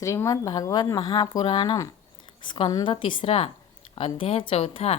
श्रीमद भागवत महापुराणम स्कंद तिसरा अध्याय चौथा.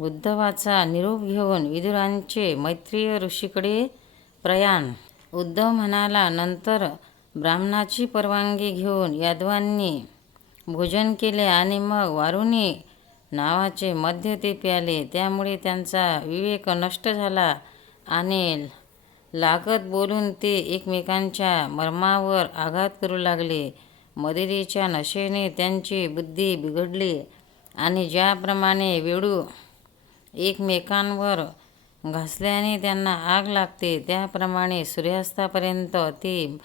उद्धवाचा निरोप घेऊन विदुरांचे मैत्रीय ऋषीकडे प्रयाण. उद्धव म्हणाला नंतर ब्राह्मणाची परवानगी घेऊन यादवांनी भोजन केले आणि मग वारुणी नावाचे मद्य ते प्याले. त्यामुळे त्यांचा विवेक नष्ट झाला आणि लागत बोलून ते एकमेकांच्या मर्मावर आघात करू लागले. मदिरेच्या नशेने त्यांची बुद्धी बिघडली आणि ज्याप्रमाणे वेळू एकमेकांवर घासल्याने त्यांना आग लागते त्याप्रमाणे सूर्यास्तापर्यंत ती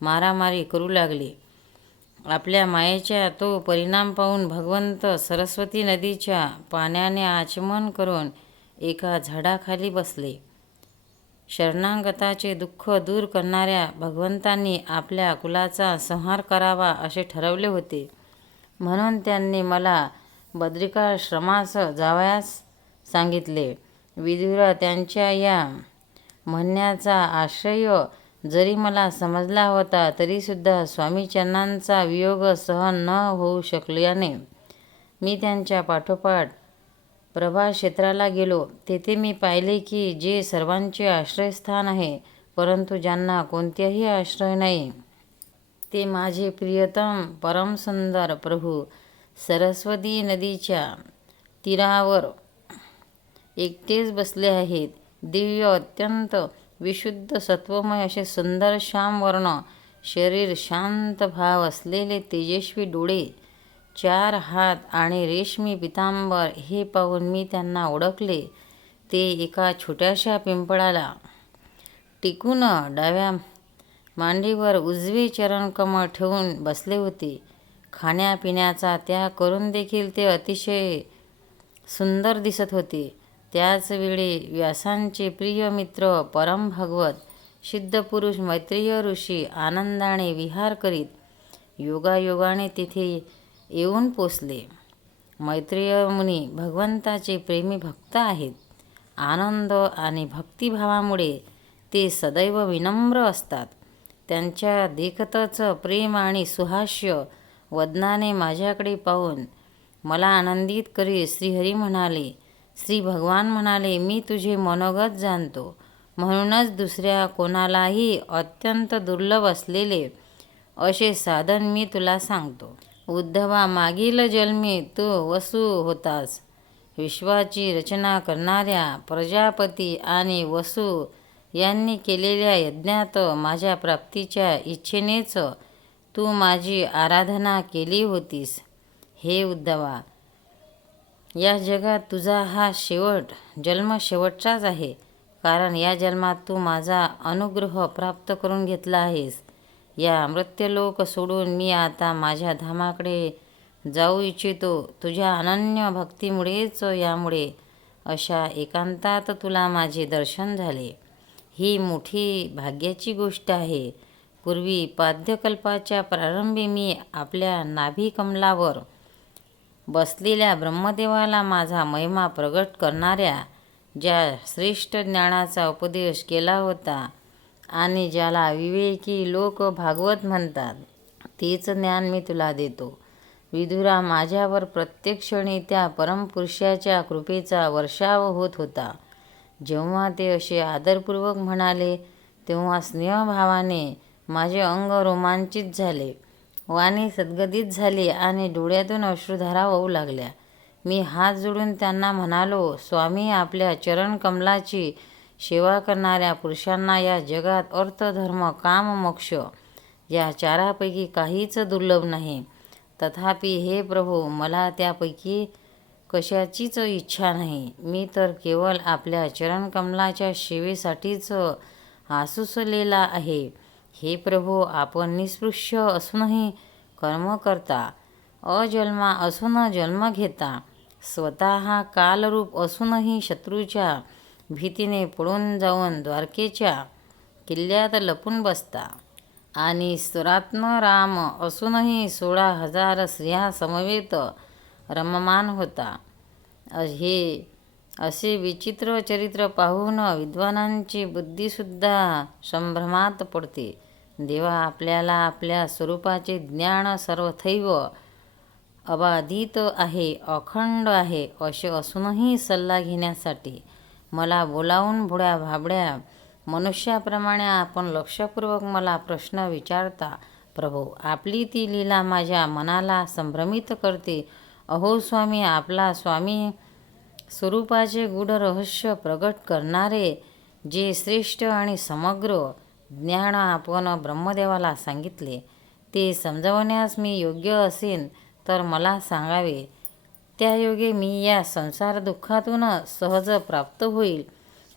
मारामारी करू लागले. आपल्या मायेच्या तो परिणाम पाहून भगवंत सरस्वती नदीच्या पाण्याने आचमन करून एका झाडाखाली बसले. शरणागताचे दुःख दूर करणाऱ्या भगवंतांनी आपल्या कुलाचा संहार करावा असे ठरवले होते. म्हणून त्यांनी मला बद्रिकाश्रमास जावयास सांगितले विदुरा त्यांच्या या म्हणण्याचा आश्रय जरी मला समजला होता तरीसुद्धा स्वामीचरणांचा वियोग सहन न होऊ शकल्याने मी त्यांच्या पाठोपाठ प्रभा क्षेत्राला गेलो तेथे मी पाहिले की जे सर्वांचे आश्रयस्थान आहे परंतु ज्यांना कोणत्याही आश्रय नाही. ते माझे प्रियतम परमसुंदर प्रभू सरस्वती नदीच्या तीरावर एकटेच बसले आहेत. दिव्य अत्यंत विशुद्ध सत्वमय असे सुंदर श्याम वर्ण शरीर शांत भाव असलेले तेजस्वी डोळे चार हात आणि रेशमी पितांबर हे पाहून मी त्यांना ओळखले. ते एका छोट्याशा पिंपळाला. टिकून डाव्या मांडीवर उजवे चरणकमळ ठेवून बसले होते. खाण्यापिण्याचा त्याग करून देखील ते अतिशय सुंदर दिसत होते. त्याचवेळी व्यासांचे प्रिय मित्र परम भागवत सिद्धपुरुष मैत्रेय ऋषी आनंदाने विहार करीत योगायोगाने तिथे येऊन पोचले मैत्रेय मुनी भगवंताचे प्रेमी भक्त आहेत. आनंद आणि भक्तिभावामुळे ते सदैव विनम्र असतात. त्यांच्या देखतच प्रेम आणि सुहास्य वदनाने माझ्याकडे पाहून मला आनंदित करी श्रीहरी म्हणाले श्री भगवान म्हणाले मी तुझे मनोगत जाणतो. म्हणूनच दुसऱ्या कोणालाही अत्यंत दुर्लभ असलेले असे साधन मी तुला सांगतो. उद्धवा मागील जन्मी तू वसू होतास विश्वाची रचना करणाऱ्या प्रजापती आणि वसू यांनी केलेल्या यज्ञात माझ्या प्राप्तीच्या इच्छेनेच तू माझी आराधना केली होतीस. हे उद्धवा या जगात तुझा हा शेवट जन्म शेवटचाच आहे. कारण या जन्मात तू माझा अनुग्रह प्राप्त करून घेतला आहेस. या मृत्यूलोक सोडून मी आता माझ्या धामाकडे जाऊ इच्छितो. तुझ्या अनन्य भक्तीमुळेच यामुळे अशा एकांतात तुला माझे दर्शन झाले. ही मोठी भाग्याची गोष्ट आहे. पूर्वी पाद्यकल्पाच्या प्रारंभी मी आपल्या नाभिकमलावर बसलेल्या ब्रह्मदेवाला माझा महिमा प्रगट करणाऱ्या ज्या श्रेष्ठ ज्ञानाचा उपदेश केला होता आणि ज्याला विवेकी लोक भागवत म्हणतात तेच ज्ञान मी तुला देतो. विधुरा माझ्यावर प्रत्येक क्षणी त्या परमपुरुषाच्या कृपेचा वर्षाव होत होता. जेव्हा ते असे आदरपूर्वक म्हणाले तेव्हा स्नेहभावाने माझे अंग रोमांचित झाले. वाणी सद्गदित झाली आणि डोळ्यातून अश्रुधारा होऊ लागल्या. मी हात जोडून त्यांना म्हणालो स्वामी आपल्या चरणकमलाची सेवा करणाऱ्या पुरुषांना या जगात अर्थ धर्म काम मोक्ष या चारापैकी काहीच दुर्लभ नाही. तथापि हे प्रभू मला त्यापैकी कशाचीच इच्छा नाही. मी तर केवळ आपल्या चरणकमलाच्या सेवेसाठीच आसुसलेला आहे. हे प्रभू आपण निस्पृश्य असूनही कर्म करता अजन्मा असून जन्म घेता. स्वतः कालरूप असूनही शत्रूच्या भीतीने पळून जाऊन द्वारकेच्या किल्ल्यात लपून बसता. आणि सुरात्म राम असूनही सोळा हजार स्त्रिया समवेत रममान होता. हे असे विचित्र चरित्र पाहून विद्वानांची बुद्धीसुद्धा संभ्रमात पडते. देवा आपल्याला आपल्या स्वरूपाचे ज्ञान सर्वथैव अबाधित आहे अखंड आहे असे असूनही सल्ला घेण्यासाठी मला बोलावून भोळ्या भाबड्या मनुष्याप्रमाणे आपण लक्षपूर्वक मला प्रश्न विचारता प्रभू आपली ती लीला माझ्या मनाला संभ्रमित करते. अहो स्वामी आपला स्वामी स्वरूपाचे गूढ रहस्य प्रगट करणारे जे श्रेष्ठ आणि समग्र ज्ञान आपण ब्रह्मदेवाला सांगितले ते समजवण्यास मी योग्य असेन तर मला सांगावे. त्यायोगे मी या संसार दुःखातून सहज प्राप्त होईल.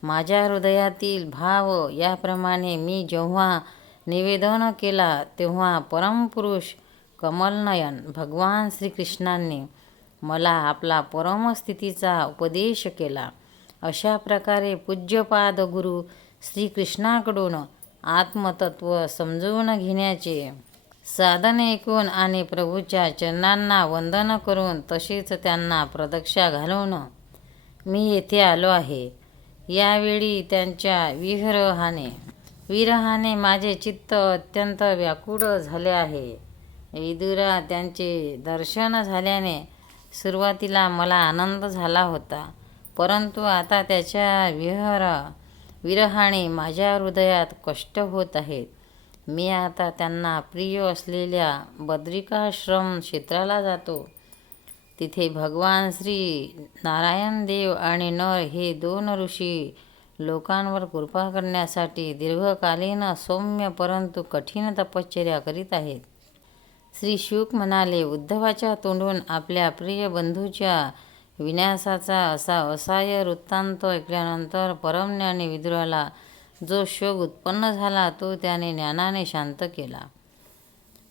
माझ्या हृदयातील भाव याप्रमाणे मी जेव्हा निवेदन केला तेव्हा परमपुरुष कमलनयन भगवान श्रीकृष्णांनी मला आपला परमस्थितीचा उपदेश केला. अशा प्रकारे पूज्यपाद गुरु श्रीकृष्णाकडून आत्मतत्व समजून घेण्याचे साधन ऐकून आणि प्रभूच्या चरणांना वंदन करून तशीच त्यांना प्रदक्षा घालून मी येथे आलो आहे. यावेळी त्यांच्या विरहाने विरहाने माझे चित्त अत्यंत व्याकुळ झाले आहे. विदुरा त्यांचे दर्शन झाल्याने सुरुवातीला मला आनंद झाला होता. परंतु आता त्याच्या विहर विरहाने माझ्या हृदयात कष्ट होत आहेत. मी आता त्यांना प्रिय असलेल्या बद्रिकाश्रम क्षेत्राला जातो. तिथे भगवान श्री नारायण देव आणि नर हे दोन ऋषी लोकांवर कृपा करण्यासाठी दीर्घकालीन सौम्य परंतु कठीण तपश्चर्या करीत आहेत. श्री शुक म्हणाले उद्धवाच्या तोंडून आपल्या प्रिय बंधूच्या विन्यासाचा असा असहाय्य वृत्तांत ऐकल्यानंतर परमज्ञानी विदुराला जो शोक उत्पन्न झाला तो त्याने ज्ञानाने शांत केला.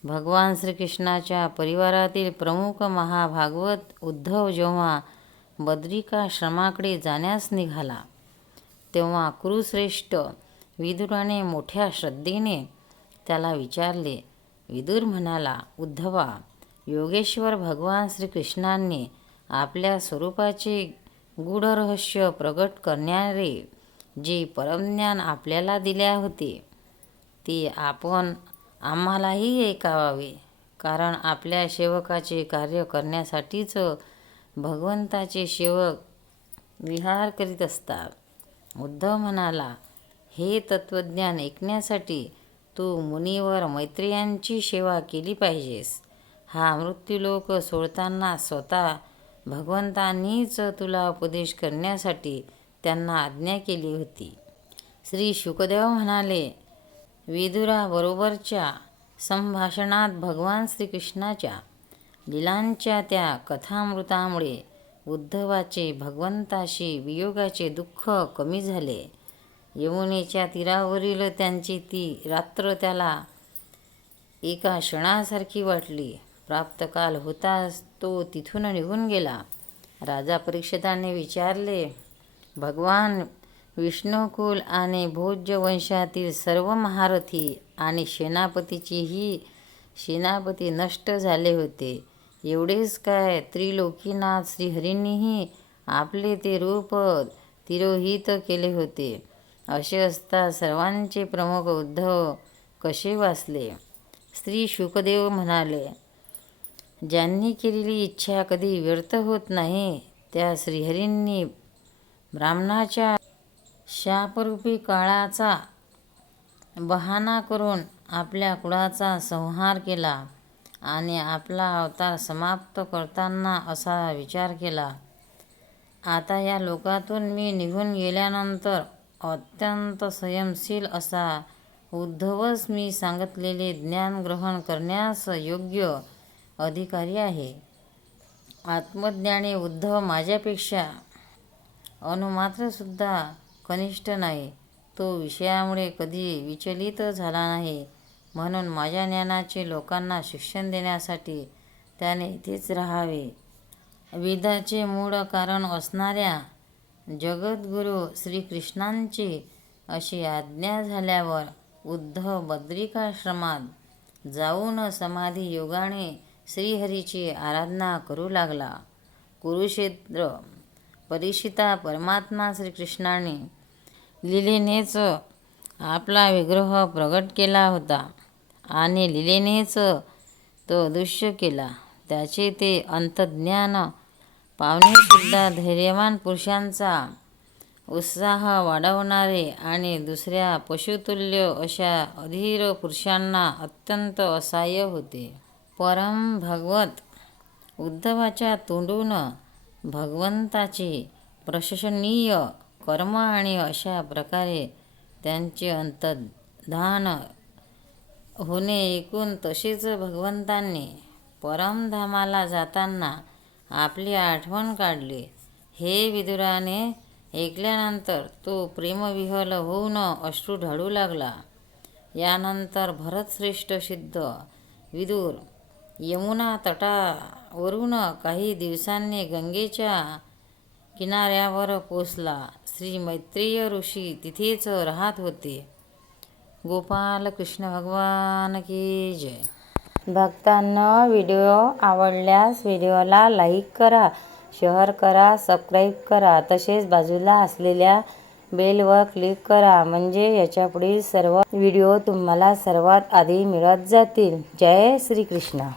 भगवान श्रीकृष्णाच्या परिवारातील प्रमुख महाभागवत उद्धव जेव्हा बद्रिकाश्रमाकडे जाण्यास निघाला तेव्हा कुरुश्रेष्ठ विदुराने मोठ्या श्रद्धेने त्याला विचारले. विदुर म्हणाला उद्धवा योगेश्वर भगवान श्रीकृष्णांनी आपल्या स्वरूपाचे गूढ रहस्य प्रगट करणारे जे परमज्ञान आपल्याला दिले होते ते आपण आम्हालाही ऐकावावे. कारण आपल्या सेवकाचे कार्य करण्यासाठीच भगवंताचे सेवक विहार करीत असतात. उद्धव म्हणाला हे तत्त्वज्ञान ऐकण्यासाठी तू मुनीवर मैत्रियांची सेवा केली पाहिजेस. हा मृत्यूलोक सोडताना स्वतः भगवंतांनीच तुला उपदेश करण्यासाठी त्यांना आज्ञा केली होती. श्री शुकदेव म्हणाले विदुराबरोबरच्या संभाषणात भगवान श्रीकृष्णाच्या लीलांच्या त्या कथामृतामुळे उद्धवाचे भगवंताशी वियोगाचे दुःख कमी झाले. यमुनेच्या तीरावरील त्यांची ती रात्र त्याला एका क्षणासारखी वाटली. प्राप्तकाल होताच तो तिथून निघून गेला. राजा परीक्षिताने विचारले भगवान विष्णुकुल आणि भोज्य वंशातील सर्व महारथी आणि सेनापतीचीही सेनापती नष्ट झाले होते. एवढेच काय? त्रिलोकीनाथ श्रीहरींनीही आपले ते रूप तिरोहित केले होते. असे असता सर्वांचे प्रमुख उद्धव कसे वाचले? श्री शुकदेव म्हणाले ज्यांनी केलेली इच्छा कधी व्यर्थ होत नाही त्या श्रीहरींनी ब्राह्मणाच्या शापरूपी काळाचा बहाणा करून आपल्या कुळाचा संहार केला आणि आपला अवतार समाप्त करताना असा विचार केला. आता या लोकातून मी निघून गेल्यानंतर अत्यंत संयमशील असा उद्धवच मी सांगितलेले ज्ञान ग्रहण करण्यास योग्य अधिकारी आहे. आत्मज्ञानी उद्धव माझ्यापेक्षा अणुमात्रसुद्धा कनिष्ठ नाही. तो विषयामुळे कधी विचलित झाला नाही. म्हणून माझ्या ज्ञानाचे लोकांना शिक्षण देण्यासाठी त्याने इथेच राहावे. वेदाचे मूळ कारण असणाऱ्या जगद्गुरू श्रीकृष्णांची अशी आज्ञा झाल्यावर उद्धव बद्रिकाश्रमात जाऊन समाधी योगाने श्रीहरीची आराधना करू लागला. कुरुक्षेत्र परीक्षिता परमात्मा श्रीकृष्णाने लिलेनेच आपला विग्रह प्रगट केला होता आणि लिलेनेच तो दृश्य केला. त्याचे ते अंतज्ञान पावणेसुद्धा धैर्यवान पुरुषांचा उत्साह वाढवणारे आणि दुसऱ्या पशुतुल्य अशा अधीर पुरुषांना अत्यंत असहाय्य होते. परम भगवत उद्धवाच्या तोंडून भगवंताचे प्रशंसनीय कर्म आणि अशा प्रकारे त्यांचे अंतर्धान होणे ऐकून तसेच भगवंतांनी परमधामाला जाताना आपली आठवण काढली. हे विदुराने ऐकल्यानंतर तो प्रेमविहल होऊन अश्रू ढाळू लागला. यानंतर भरतश्रेष्ठ सिद्ध विदुर यमुना तटावरून काही दिवसांनी गंगेच्या किनाऱ्यावर पोचला. श्री मैत्रेय ऋषी तिथेच राहत होते. गोपाल कृष्ण भगवान की जय. भक्तांना व्हिडिओ आवडल्यास व्हिडिओला लाईक करा शेअर करा सबस्क्राईब करा. तसेच बाजूला असलेल्या बेलवर क्लिक करा म्हणजे याच्यापुढील सर्व व्हिडिओ तुम्हाला सर्वात आधी मिळत जातील. जय श्रीकृष्ण.